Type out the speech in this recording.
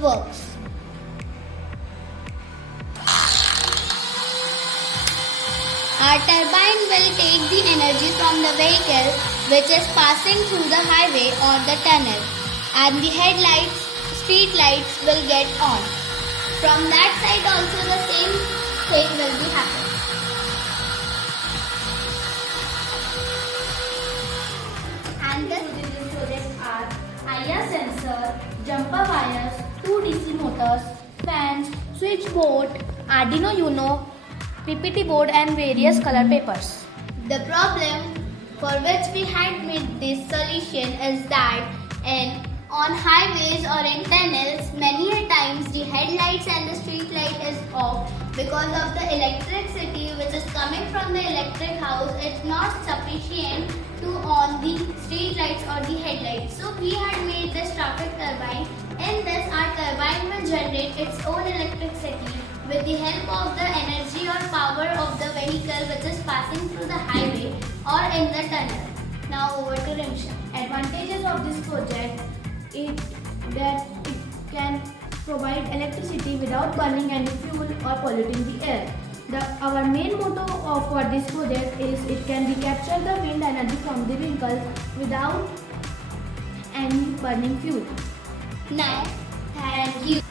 works. Our turbine will take the energy from the vehicle which is passing through the highway or the tunnel, and the headlights, street lights will get on. From that side also the same thing will be happening. And this project are IR sensor, jumper wires, 2 DC motors, fans, switchboard, Arduino Uno, PPT board and various color papers. The problem for which we had made this solution is that on highways or in tunnels, many a times the headlights and the street light is off because of the electricity which is coming from the electric house. It's not sufficient to on the street lights or the headlights. So we had made this traffic turbine. In this, our turbine will generate its own electricity with the help of the energy or power of the vehicle which is passing through the highway or in the tunnel. Now over to Rimsha. Advantages of this project is that it can provide electricity without burning any fuel or polluting the air. Our main motto for this project is it can be capture the wind energy from the vehicles without any burning fuel. Now, thank you.